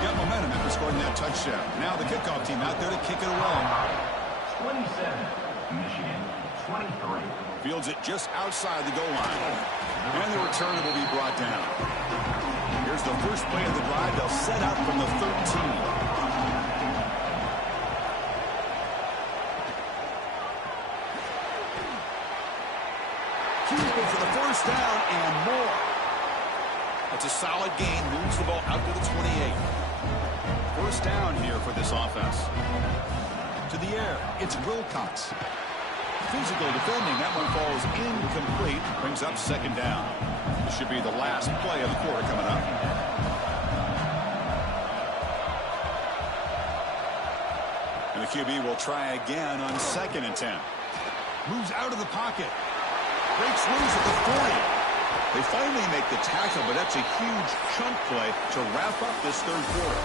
Got momentum after scoring that touchdown. Now the kickoff team out there to kick it away. 27, Michigan, 23. Fields it just outside the goal line. And the return will be brought down. Here's the first play of the drive. They'll set out from the 13. For the first down and more. That's a solid gain. Moves the ball out to the 28. First down here for this offense. To the air. It's Wilcox. Physical defending. That one falls incomplete. Brings up second down. This should be the last play of the quarter coming up. And the QB will try again on 2nd and 10. Moves out of the pocket. Breaks loose at the 40. They finally make the tackle, but that's a huge chunk play to wrap up this third quarter.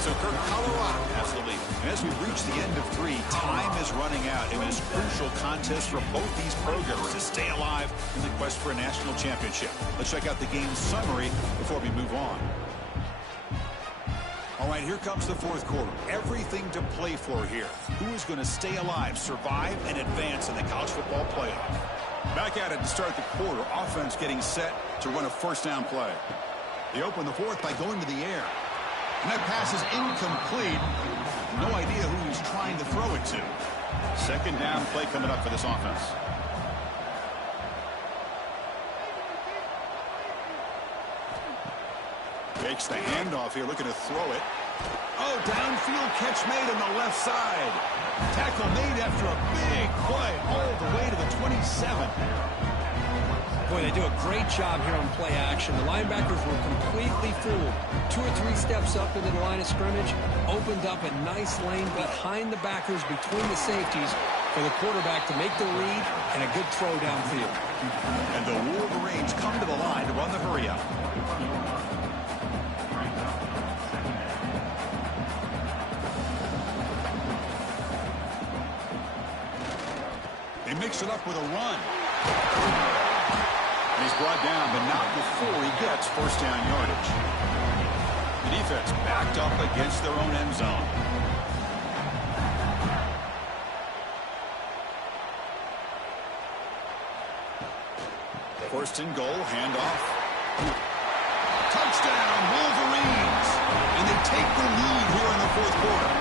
So Kirk, Colorado has the lead. And as we reach the end of 3, time is running out in this crucial contest for both these programs to stay alive in the quest for a national championship. Let's check out the game summary before we move on. All right, here comes the fourth quarter. Everything to play for here. Who is going to stay alive, survive, and advance in the college football playoff? Back at it to start the quarter. Offense getting set to run a first down play. They open the fourth by going to the air. And that pass is incomplete. No idea who he's trying to throw it to. Second down play coming up for this offense. Takes the handoff here, looking to throw it. Oh, downfield catch made on the left side. Tackle made after a big play all the way to the 27. Boy, they do a great job here on play action. The linebackers were completely fooled. 2 or 3 steps up into the line of scrimmage, opened up a nice lane behind the backers between the safeties for the quarterback to make the read and a good throw downfield. And the Wolverines come to the line to run the hurry up. They mix it up with a run. And he's brought down, but not before he gets first down yardage. The defense backed up against their own end zone. First and goal, handoff. Touchdown, Wolverines! And they take the lead here in the fourth quarter.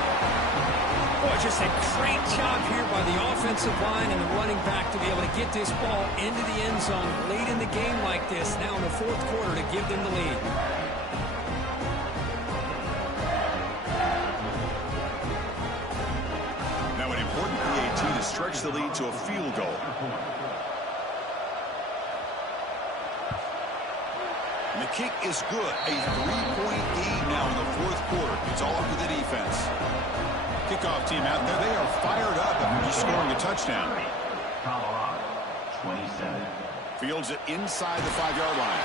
Boy, just a great job here by the offensive line and the running back to be able to get this ball into the end zone late in the game like this, now in the fourth quarter, to give them the lead. Now an important PAT to stretch the lead to a field goal. And the kick is good. A 3-point game now in the fourth quarter. It's all up to the defense. Kickoff team out there, they are fired up after just scoring a touchdown. Colorado, 27. Fields it inside the 5-yard line.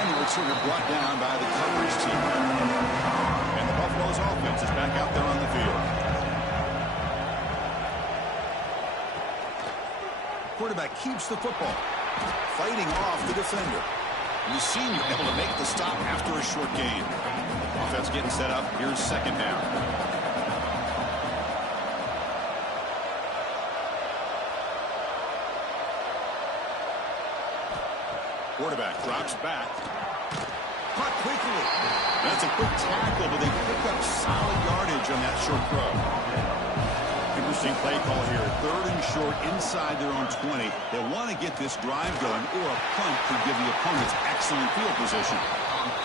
And the returner brought down by the coverage team. And the Buffalo's offense is back out there on the field. Quarterback keeps the football, fighting off the defender. And the senior able to make the stop after a short gain. Offense getting set up. Here's second down. Quarterback drops back. Caught quickly. That's a quick tackle, but they pick up solid yardage on that short throw. Interesting play call here. 3rd and short inside their own 20. They want to get this drive going, or a punt could give the opponents excellent field position.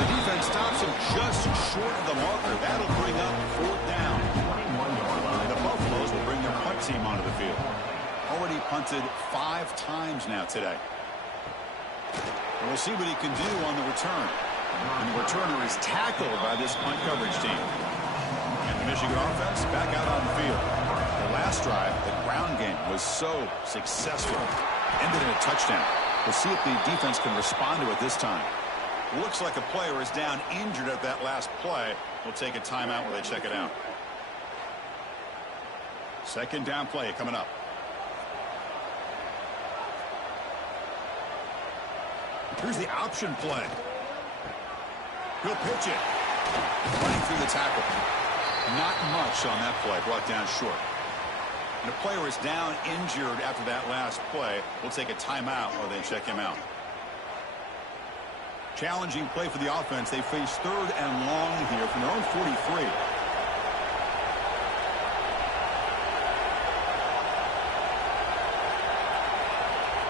The defense stops him just short of the marker. That'll bring up 4th down. And the Buffaloes will bring their punt team onto the field. Already punted 5 times now today. And we'll see what he can do on the return. And the returner is tackled by this punt coverage team. And the Michigan offense back out on the field. The last drive, the ground game was so successful. Ended in a touchdown. We'll see if the defense can respond to it this time. Looks like a player is down injured at that last play. We'll take a timeout while they check it out. 2nd down play coming up. Here's the option play. He'll pitch it. Running through the tackle. Not much on that play. Brought down short. And the player is down injured after that last play. We'll take a timeout while they check him out. Challenging play for the offense. They face 3rd and long here from their own 43.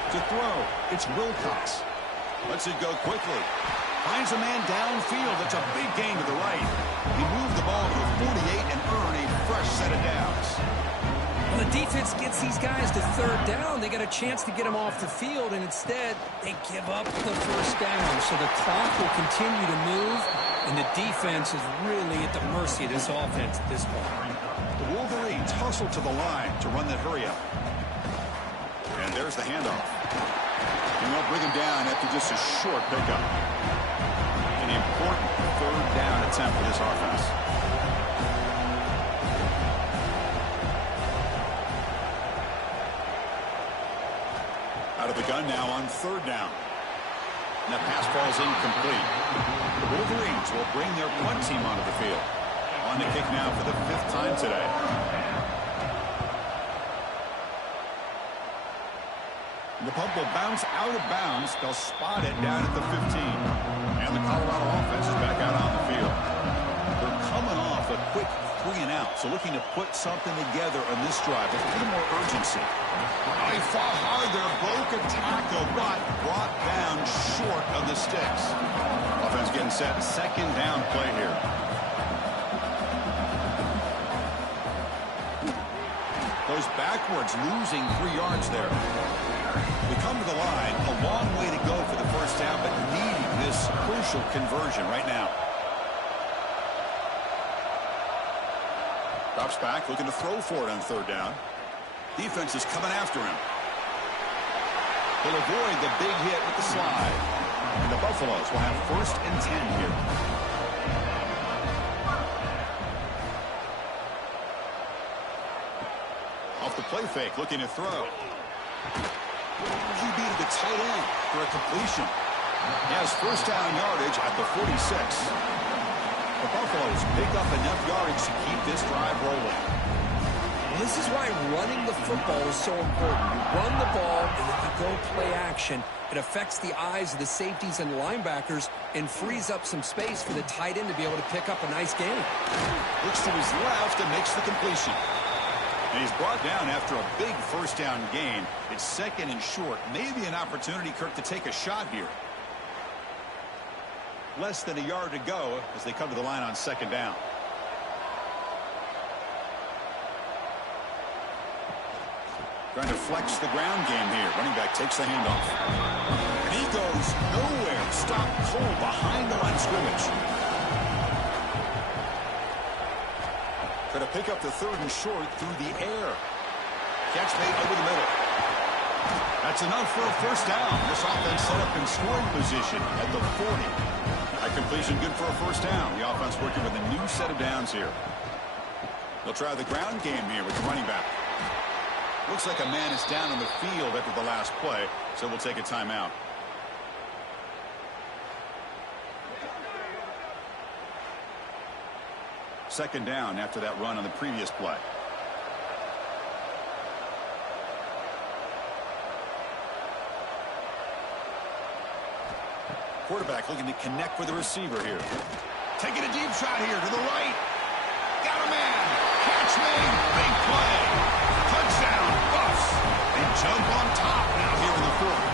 To throw, it's Wilcox. Lets it go quickly. Finds a man downfield. That's a big gain to the right. He moved the ball to a 48 and earned a fresh set of downs. When the defense gets these guys to 3rd down, they got a chance to get them off the field, and instead they give up the 1st down. So the clock will continue to move, and the defense is really at the mercy of this offense at this point. The Wolverines hustle to the line to run that hurry up. And there's the handoff. And they'll bring him down after just a short pickup. An important 3rd down attempt for this offense. Out of the gun now on 3rd down. And that pass falls incomplete. The Wolverines will bring their punt team onto the field. On the kick now for the 5th time today. The punt will bounce out of bounds. They'll spot it down at the 15. And the Colorado offense is back out on the field. They're coming off a quick 3 and out, so looking to put something together on this drive with a little more urgency. He fought hard there, broke a tackle, but brought down short of the sticks. Offense getting set, 2nd down play here. Goes backwards, losing 3 yards there. We come to the line, a long way to go for the 1st down, but needing this crucial conversion right now. Drops back, looking to throw for it on 3rd down. Defense is coming after him. He'll avoid the big hit with the slide. And the Buffaloes will have 1st and 10 here. Off the play fake, looking to throw. QB to the tight end for a completion. He has 1st down yardage at the 46. The Buffaloes pick up enough yardage to keep this drive rolling. And this is why running the football is so important. You run the ball, and if you go play action, it affects the eyes of the safeties and linebackers and frees up some space for the tight end to be able to pick up a nice gain. Looks to his left and makes the completion. And he's brought down after a big 1st down gain. It's 2nd and short. Maybe an opportunity, Kirk, to take a shot here. Less than a yard to go as they come to the line on 2nd down. Trying to flex the ground game here. Running back takes the handoff. And he goes nowhere. Stopped cold behind the line of scrimmage. Going to pick up the 3rd and short through the air. Catch made over the middle. That's enough for a 1st down. This offense set up in scoring position at the 40. That completion good for a 1st down. The offense working with a new set of downs here. They'll try the ground game here with the running back. Looks like a man is down on the field after the last play, so we'll take a timeout. Second down after that run on the previous play. Quarterback looking to connect with the receiver here. Taking a deep shot here to the right. Got a man. Catch made. Big play. Touchdown, Buffs. They jump on top now here in the 4th.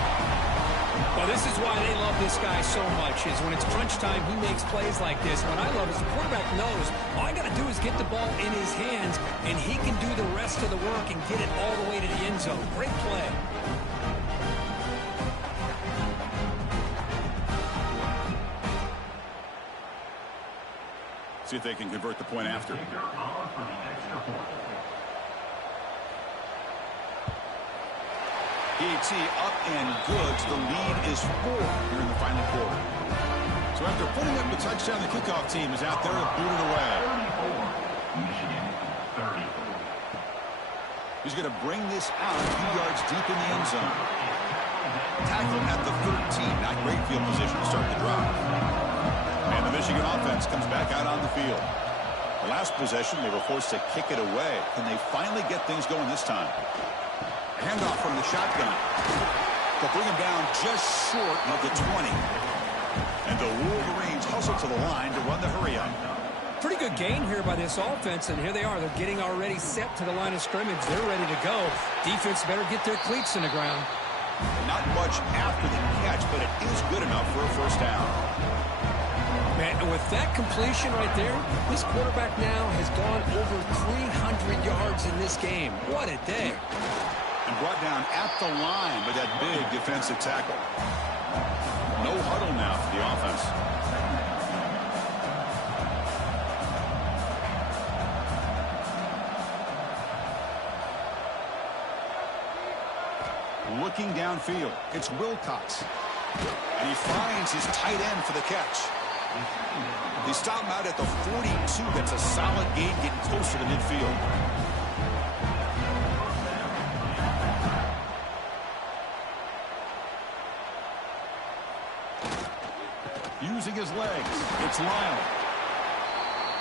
Well, this is why they love this guy so much, is when it's crunch time, he makes plays like this. What I love is the quarterback knows all I got to do is get the ball in his hands, and he can do the rest of the work and get it all the way to the end zone. Great play. See if they can convert the point after. PAT up and good. So the lead is 4 here in the final quarter. So after putting up the touchdown, the kickoff team is out there to boot it away. 34. Michigan 34. He's going to bring this out a few yards deep in the end zone. Tackle at the 13. Not great field position to start the drive. And the Michigan offense comes back out on the field. The last possession, they were forced to kick it away. Can they finally get things going this time? Handoff from the shotgun. They'll bring him down just short of the 20. And the Wolverines hustle to the line to run the hurry up. Pretty good gain here by this offense, and here they are. They're getting already set to the line of scrimmage. They're ready to go. Defense better get their cleats in the ground. Not much after the catch, but it is good enough for a first down. Man, and with that completion right there, this quarterback now has gone over 300 yards in this game. What a day. And brought down at the line with that big defensive tackle. No huddle now for the offense. Looking downfield, it's Wilcox. And he finds his tight end for the catch. They stop him out at the 42. That's a solid gain, getting closer to midfield. Using his legs, it's Lyle.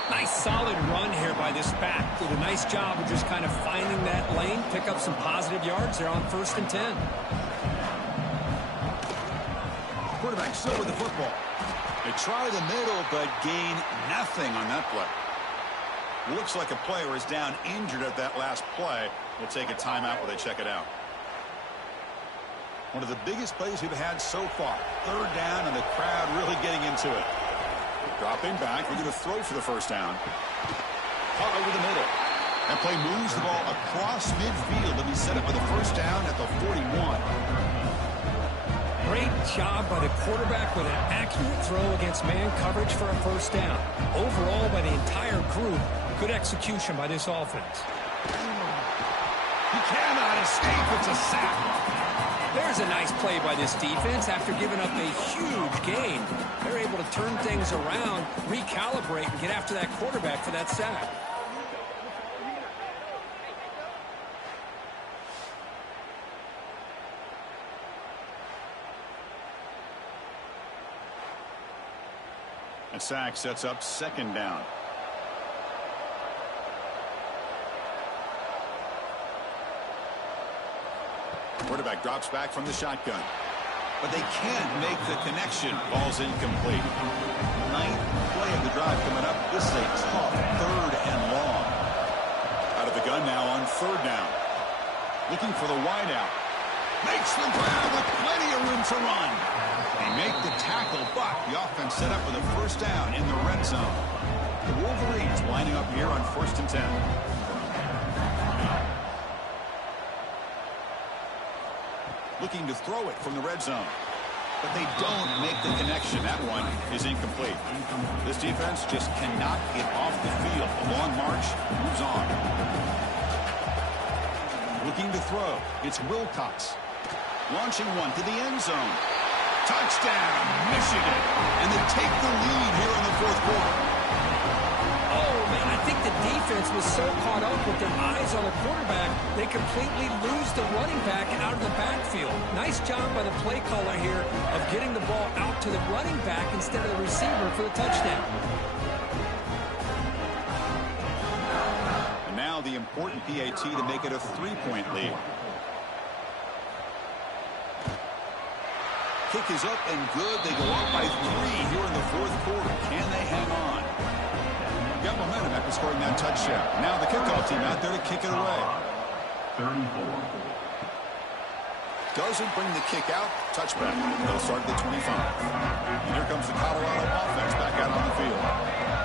Nice solid run here by this back. Did a nice job of just kind of finding that lane, pick up some positive yards there on 1st and 10. Quarterback still with the football. They try the middle, but gain nothing on that play. Looks like a player is down injured at that last play. We'll take a timeout while they check it out. One of the biggest plays we've had so far. 3rd down, and the crowd really getting into it. Dropping back, we're going to throw for the first down. Caught over the middle. That play moves the ball across midfield. They'll be set up with a first down at the 41. Great job by the quarterback with an accurate throw against man coverage for a first down. Overall, by the entire group, good execution by this offense. He cannot escape. It's a sack. There's a nice play by this defense. After giving up a huge gain, they're able to turn things around, recalibrate, and get after that quarterback for that sack. And sack sets up 2nd down. Quarterback drops back from the shotgun. But they can't make the connection. Ball's incomplete. 9th play of the drive coming up. This is a tough 3rd and long. Out of the gun now on 3rd down. Looking for the wideout. Makes the grab with plenty of room to run. They make the tackle, but the offense set up with a first down in the red zone. The Wolverines lining up here on 1st and 10. Looking to throw it from the red zone. But they don't make the connection. That one is incomplete. This defense just cannot get off the field. The long march moves on. Looking to throw. It's Wilcox. Launching one to the end zone. Touchdown, Michigan. And they take the lead here in the 4th quarter. Oh, man, I think the defense was so caught up with their eyes on the quarterback, they completely lose the running back out of the backfield. Nice job by the play caller here of getting the ball out to the running back instead of the receiver for the touchdown. And now the important PAT to make it a 3-point lead. Kick is up and good. They go up by 3 here in the 4th quarter. Can they hang on? Got momentum after scoring that touchdown. Now the kickoff team out there to kick it away. 34. doesn't bring the kick out. Touchback. They'll start at the 25. And here comes the Colorado offense back out on the field.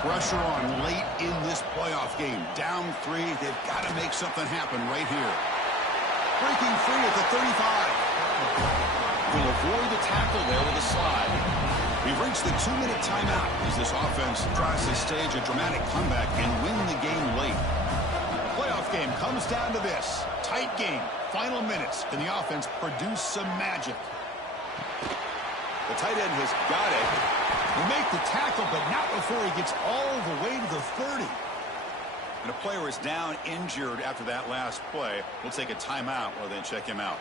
Pressure on late in this playoff game. Down 3. They've got to make something happen right here. Breaking free at the 35. Will avoid the tackle there with a slide. We've reached the 2-minute timeout as this offense tries to stage a dramatic comeback and win the game late. The playoff game comes down to this. Tight game. Final minutes. Can the offense produce some magic? The tight end has got it. He'll make the tackle, but not before he gets all the way to the 30. And a player is down injured after that last play. We'll take a timeout or then check him out.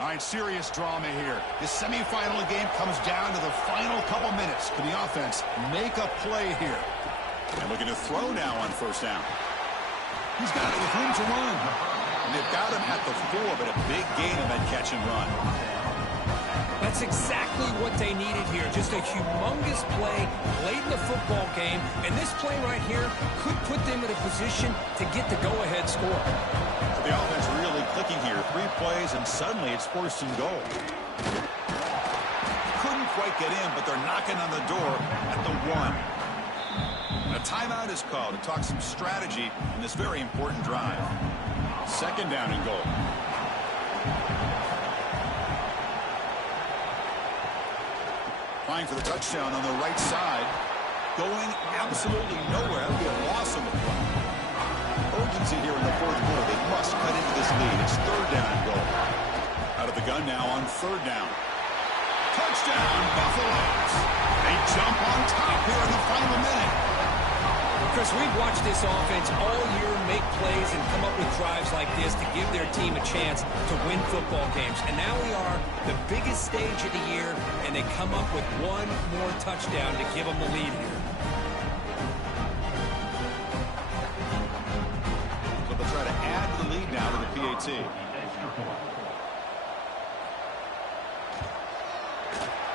All right, serious drama here. This semifinal game comes down to the final couple minutes. Can the offense make a play here? And looking to throw now on first down. He's got it with room to run. And they've got him at the 4, but a big gain on that catch and run. That's exactly what they needed here. Just a humongous play late in the football game. And this play right here could put them in a position to get the go-ahead score. So the offense really clicking here. 3 plays, and suddenly it's 1st and goal. Couldn't quite get in, but they're knocking on the door at the 1. And a timeout is called to talk some strategy in this very important drive. 2nd down and goal. Trying for the touchdown on the right side. Going absolutely nowhere. That would be a loss on the play. Urgency here in the 4th quarter. They must cut into this lead. It's 3rd down and goal. Out of the gun now on 3rd down. Touchdown, Buffaloes. They jump on top here in the final minute. Chris, we've watched this offense all year make plays and come up with drives like this to give their team a chance to win football games. And now we are the biggest stage of the year, and they come up with one more touchdown to give them the lead here. So they'll try to add to the lead now to the PAT.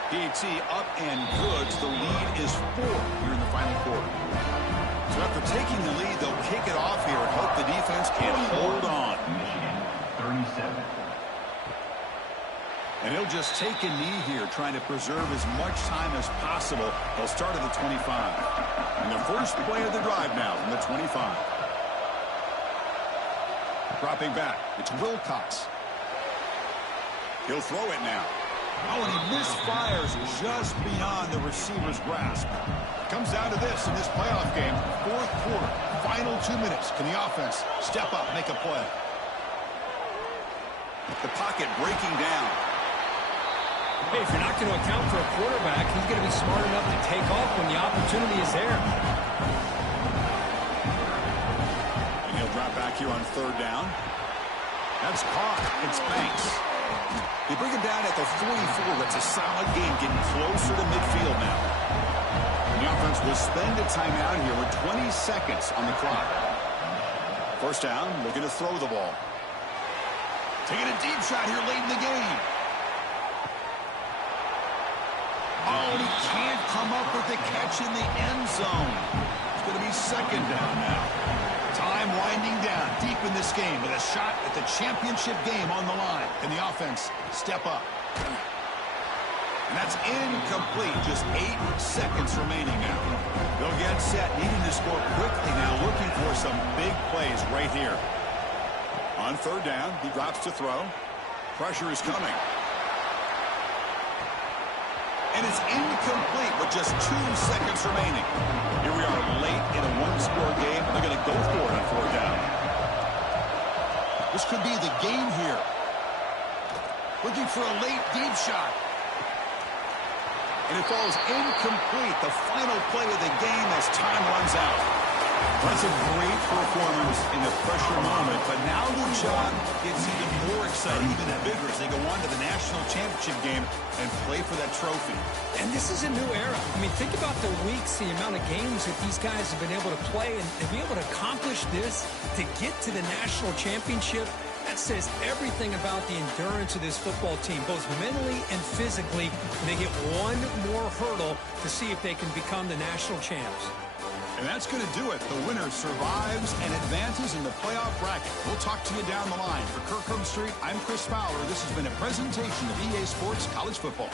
PAT up and good. So the lead is 4 here in the final quarter. So after taking the lead, they'll kick it off here and hope the defense can hold on. 37. And he'll just take a knee here, trying to preserve as much time as possible. They'll start at the 25. And the first play of the drive now from the 25. Dropping back, it's Wilcox. He'll throw it now. Oh, and he misfires just beyond the receiver's grasp. Comes down to this in this playoff game. 4th quarter, final 2 minutes. Can the offense step up, make a play? The pocket breaking down. Hey, if you're not going to account for a quarterback, he's going to be smart enough to take off when the opportunity is there. And he'll drop back here on 3rd down. That's caught. It's Banks. They bring him down at the 44. That's a solid game, getting closer to midfield now. The offense will spend a timeout here with 20 seconds on the clock. First down, looking to throw the ball. Taking a deep shot here late in the game. Oh, and he can't come up with the catch in the end zone. It's going to be 2nd down now. Time winding down deep in this game with a shot at the championship game on the line. Can the offense step up? And that's incomplete. Just 8 seconds remaining now. They'll get set, needing to score quickly now, looking for some big plays right here. On 3rd down, he drops to throw. Pressure is coming. And it's incomplete with just 2 seconds remaining. Here we are late in a 1-score game. They're going to go for it on 4th down. This could be the game here. Looking for a late deep shot. And it falls incomplete. The final play of the game as time runs out. That's a great performance in the pressure moment, but now the job gets even more exciting, even bigger as they go on to the national championship game and play for that trophy. And this is a new era. I mean, think about the weeks, the amount of games that these guys have been able to play, and to be able to accomplish this, to get to the national championship, that says everything about the endurance of this football team, both mentally and physically. They get one more hurdle to see if they can become the national champs. And And that's going to do it. The winner survives and advances in the playoff bracket. We'll talk to you down the line. For Kirkland Street, I'm Chris Fowler. This has been a presentation of EA Sports College Football.